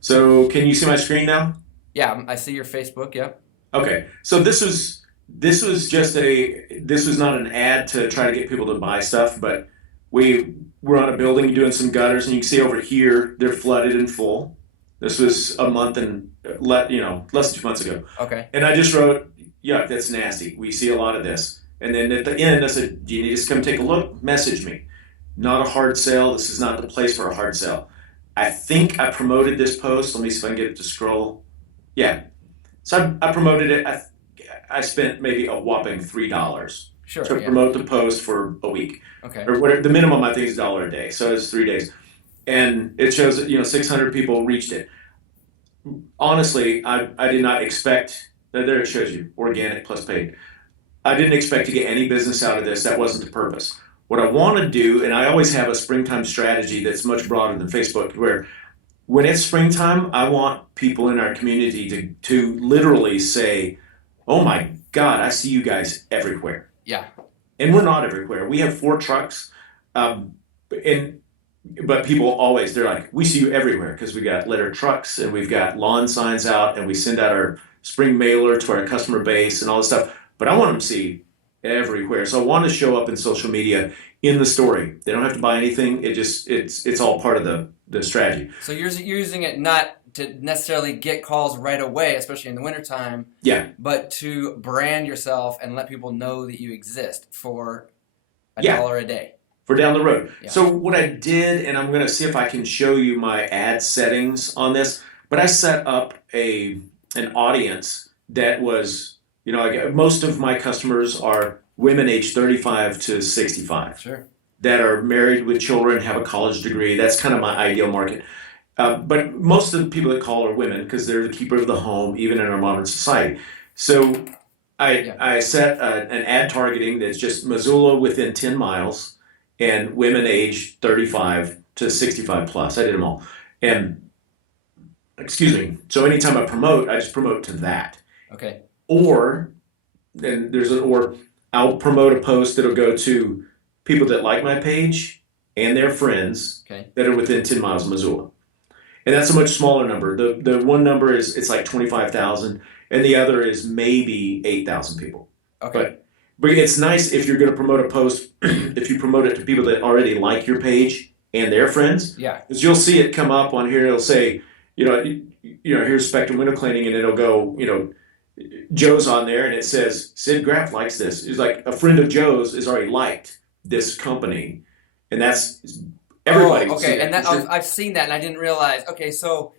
So can you see my screen now? Yeah, I see your Facebook. Yep. Okay. So this was not an ad to try to get people to buy stuff, but we were on a building doing some gutters, and you can see over here they're flooded in full. This was a month and less than 2 months ago, Okay. and I just wrote, "Yuck, that's nasty. We see a lot of this." And then at the end, I said, "Do you need to come take a look? Message me. Not a hard sell. This is not the place for a hard sell." I think I promoted this post. Let me see if I can get it to scroll. Yeah. So I promoted it. I spent maybe a whopping $3 Sure. to Yeah. promote the post for a week, Okay. or whatever. The minimum I think is $1 a day, so it's 3 days, and it shows that 600 people reached it. Honestly, I did not expect. There it shows you organic plus paid. I didn't expect to get any business out of this. That wasn't the purpose. What I want to do, and I always have a springtime strategy that's much broader than Facebook, where when it's springtime, I want people in our community to literally say, "Oh my God, I see you guys everywhere." Yeah. And we're not everywhere. We have 4 trucks, um, and but people always they're like, "We see you everywhere," because we got litter trucks and we've got lawn signs out, and we send out our spring mailer to our customer base and all this stuff. But I want them to see everywhere, so I want to show up in social media in the story. They don't have to buy anything. It's all part of the strategy. So you're using it not to necessarily get calls right away, especially in the wintertime, Yeah, but to brand yourself and let people know that you exist for a yeah. dollar a day. For down the road. Yeah. So what I did, and I'm going to see if I can show you my ad settings on this, but I set up a an audience that was, like most of my customers are women aged 35 to 65 Sure. that are married with children, have a college degree. That's kind of my ideal market. But most of the people that call are women because they're the keeper of the home, even in our modern society. So I, Yeah. I set an ad targeting that's just Missoula within 10 miles and women aged 35 to 65 plus. I did them all. And excuse me. So anytime I promote, I just promote to that. Okay. Or then or I'll promote a post that'll go to people that like my page and their friends Okay. that are within 10 miles of Missoula. And that's a much smaller number. The one number is it's like 25,000 and the other is maybe 8,000 people. Okay. But it's nice if you're going to promote a post, if you promote it to people that already like your page and their friends, Yeah. because you'll see it come up on here. It'll say, here's Spectrum Window Cleaning, and it'll go, Joe's on there, and it says Sid Graff likes this. It's like a friend of Joe's is already liked this company, and that's everybody Oh, will see okay. And that. that I've seen that, and I didn't realize. Okay, so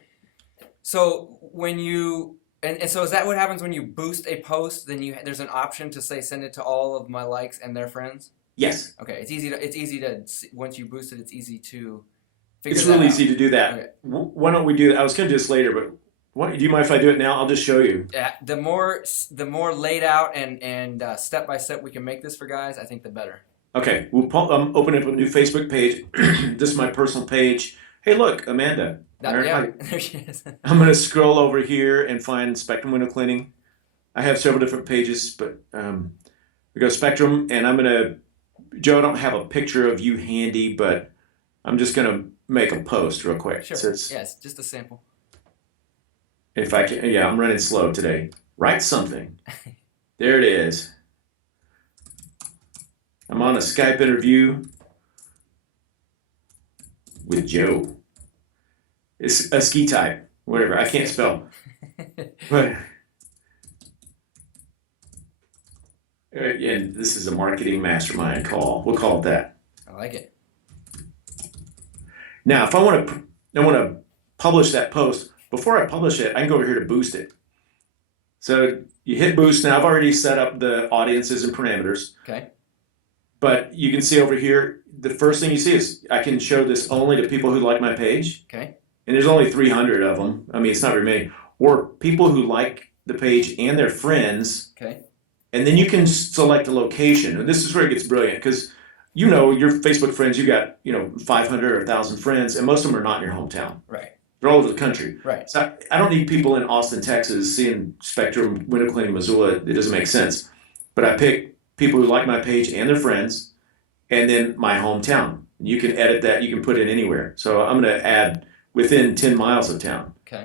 when you and so is that what happens when you boost a post? Then there's an option to say send it to all of my likes and their friends. Yes, Okay, it's easy to once you boost it, it's easy to figure it's that really out. easy to do Okay. that. Why don't we do that? I was going to do this later, but do you mind if I do it now? I'll just show you. Yeah, the more laid out and step by step we can make this for guys, I think the better. Okay, open up a new Facebook page. This is my personal page. Hey, look, Amanda. Yeah, there she is. I'm going to scroll over here and find Spectrum Window Cleaning. I have several different pages, but we go Spectrum, and I'm going to, Joe, I don't have a picture of you handy, but I'm just going to make a post real quick. Sure. So it's, Yes, just a sample. if I can, yeah, I'm running slow today. Write something. There it is. I'm on a Skype interview with Joe. It's a ski type, whatever. I can't spell. But and this is a marketing mastermind call. We'll call it that. I like it. Now, if I want to publish that post. Before I publish it, I can go over here to boost it. So you hit boost. Now I've already set up the audiences and parameters. Okay. But you can see over here, the first thing you see is I can show this only to people who like my page. Okay. And there's only 300 of them. I mean, it's not very many. Or people who like the page and their friends. Okay. And then you can select a location. And this is where it gets brilliant because your Facebook friends, you got, 500 or 1,000 friends, and most of them are not in your hometown. Right. They're all over the country. Right. So I don't need people in Austin, Texas seeing Spectrum Window Cleaning Missoula. It doesn't make sense. But I pick people who like my page and their friends, and then my hometown. You can edit that. You can put it anywhere. So I'm going to add within 10 miles of town. Okay.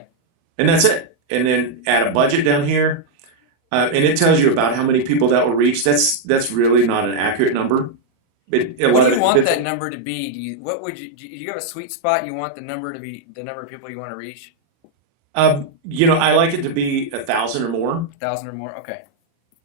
and that's it. And then add a budget down here, and it tells you about how many people that will reach. That's really not an accurate number. A What lot do of you it want depends. that number to be? Do you have a sweet spot you want the number to be, the number of people you want to reach? I like it to be 1,000 or more, 1,000 or more? Okay.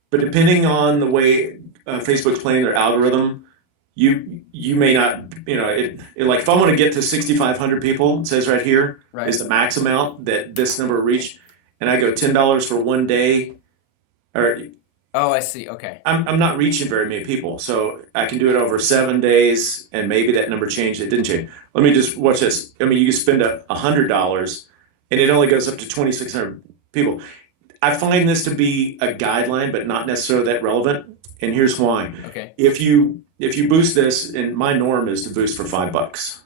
but depending on the way Facebook's playing their algorithm, you may not, like if I want to get to 6,500 people, it says right here Right. is the max amount that this number reached, and I go $10 for one day, or Oh, I see. Okay. I'm not reaching very many people, so I can do it over 7 days, and maybe that number changed. It didn't change. Let me just watch this. I mean, you can spend $100, and it only goes up to 2,600 people. I find this to be a guideline, but not necessarily that relevant. And here's why: Okay. if you boost this, and my norm is to boost for $5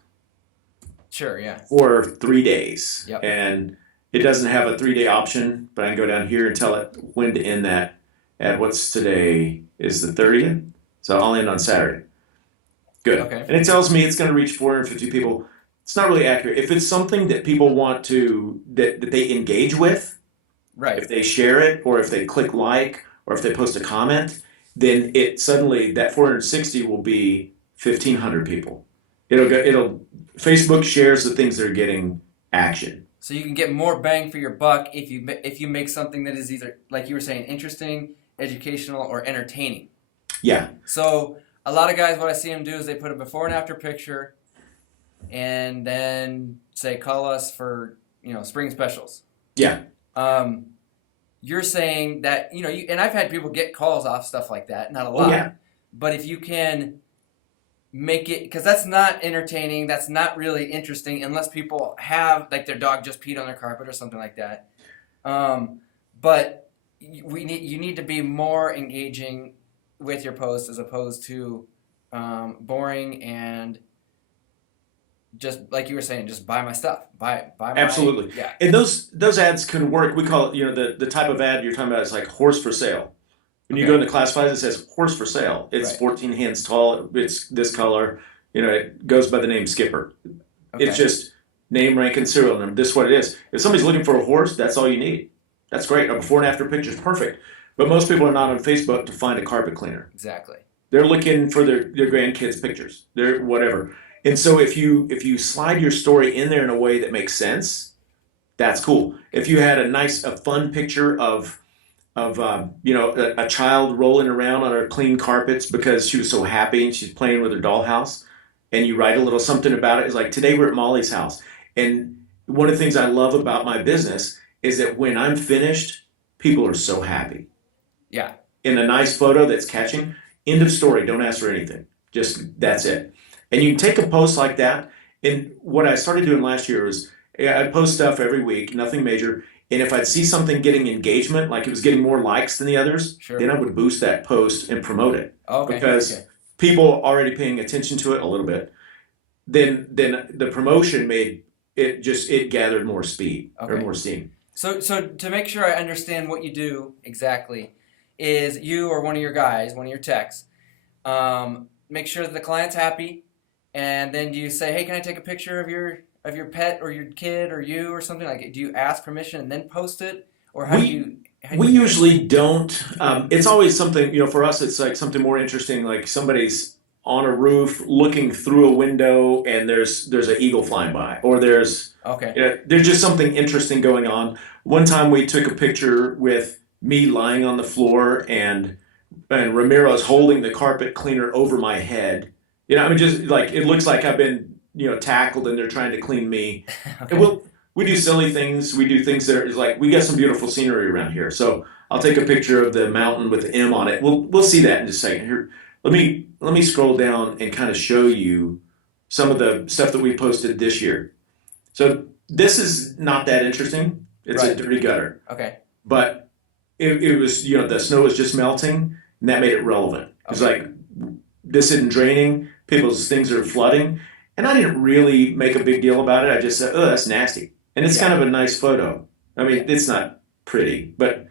Sure. Yeah. for 3 days, Yep. and it doesn't have a 3 day option, but I can go down here and tell it when to end that. At what's today is the 30th, so I'll end on Saturday. Good, Okay. and it tells me it's going to reach 450 people. It's not really accurate. If it's something that people want to that they engage with, Right. if they share it or if they click like or if they post a comment, then it suddenly that 460 will be 1,500 people. It'll Facebook shares the things that are getting action. So you can get more bang for your buck if you make something that is either, like you were saying, interesting, educational, or entertaining. Yeah, So a lot of guys, what I see them do is they put a before and after picture, and then say, call us for spring specials. yeah, Um, you're saying that and I've had people get calls off stuff like that, not a oh lot, yeah, but if you can make it, because that's not entertaining, that's not really interesting unless people have, like, their dog just peed on their carpet or something like that. But you need to be more engaging with your posts as opposed to boring and just like you were saying, just buy my stuff, buy my, absolutely. yeah. And those ads can work. We call it, the type of ad you're talking about is like horse for sale. When you go Okay. into classifieds, it says horse for sale. It's Right. 14 hands tall. It's this color. It goes by the name Skipper. It's Okay. just name, rank, and serial number. This is what it is. If somebody's looking for a horse, that's all you need. That's great. A before and after picture is perfect. But most people are not on Facebook to find a carpet cleaner. Exactly. They're looking for their grandkids' pictures. They're whatever. And so if you slide your story in there in a way that makes sense, that's cool. If you had a fun picture of a child rolling around on her clean carpets because she was so happy and she's playing with her dollhouse, and you write a little something about it. It's like, today we're at Molly's house, and one of the things I love about my business is that when I'm finished, people are so happy. Yeah. In a nice photo that's catching, end of story. Don't ask for anything. Just that's it. And you can take a post like that. And what I started doing last year was I'd post stuff every week, nothing major. And if I'd see something getting engagement, like it was getting more likes than the others, Sure. then I would boost that post and promote it. Okay. Because Okay. people are already paying attention to it a little bit. Then the promotion made it gathered more speed or Okay. more steam. So to make sure I understand what you do exactly, is you or one of your guys, one of your techs, make sure that the client's happy, and then do you say, hey, can I take a picture of your pet or your kid or you or something like it? Do you ask permission and then post it, or how do you? We usually don't. It's always something, for us, it's like something more interesting, like somebody's on a roof looking through a window and there's an eagle flying by, or Okay. there's just something interesting going on. One time we took a picture with me lying on the floor and Ramiro's holding the carpet cleaner over my head. I mean, just like it looks like I've been, tackled and they're trying to clean me. Okay. And we do silly things. We do things that are like, we got some beautiful scenery around here. So I'll take a picture of the mountain with the M on it. We'll see that in just a second. Here, let me scroll down and kind of show you some of the stuff that we posted this year. So this is not that interesting. It's a Right. dirty gutter, Okay. but it was, the snow was just melting, and that made it relevant. It's Okay. like, this isn't draining. People's things are flooding. And I didn't really make a big deal about it. I just said, oh, that's nasty. And it's Yeah. kind of a nice photo. I mean, it's not pretty, but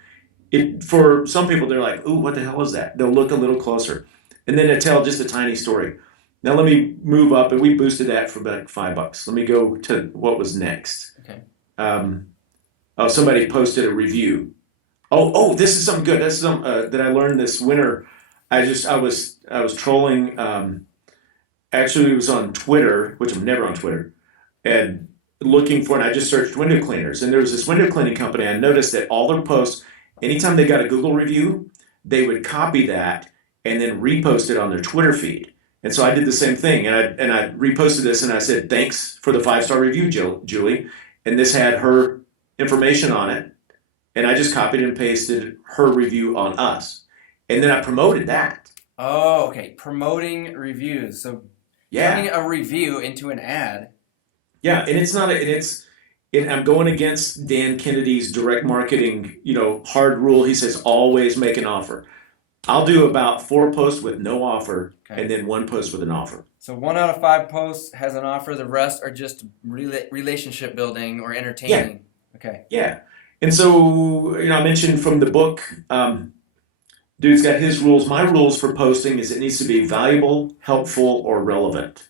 for some people, they're like, ooh, what the hell is that? They'll look a little closer. And then they tell just a tiny story. Now let me move up, and we boosted that for about $5. Let me go to what was next. Okay. Oh, somebody posted a review. Oh, this is something good. This is some that I learned this winter. I was trolling. Actually, it was on Twitter, which I'm never on Twitter, and looking for. And I just searched window cleaners, and there was this window cleaning company. I noticed that all their posts, anytime they got a Google review, they would copy that and then repost it on their Twitter feed. And so I did the same thing, and I reposted this, and I said, "Thanks for the 5-star review, Julie." And this had her information on it, and I just copied and pasted her review on us, and then I promoted that. Oh, okay. Promoting reviews. So turning Yeah, a review into an ad. yeah, and it's not, and I'm going against Dan Kennedy's direct marketing, hard rule. He says always make an offer. I'll do about 4 posts with no offer, Okay. and then 1 post with an offer. So 1 out of 5 posts has an offer. The rest are just relationship building or Yeah, entertaining. Okay. yeah. And so, I mentioned from the book, dude's got his rules. My rules for posting is it needs to be valuable, helpful, or relevant.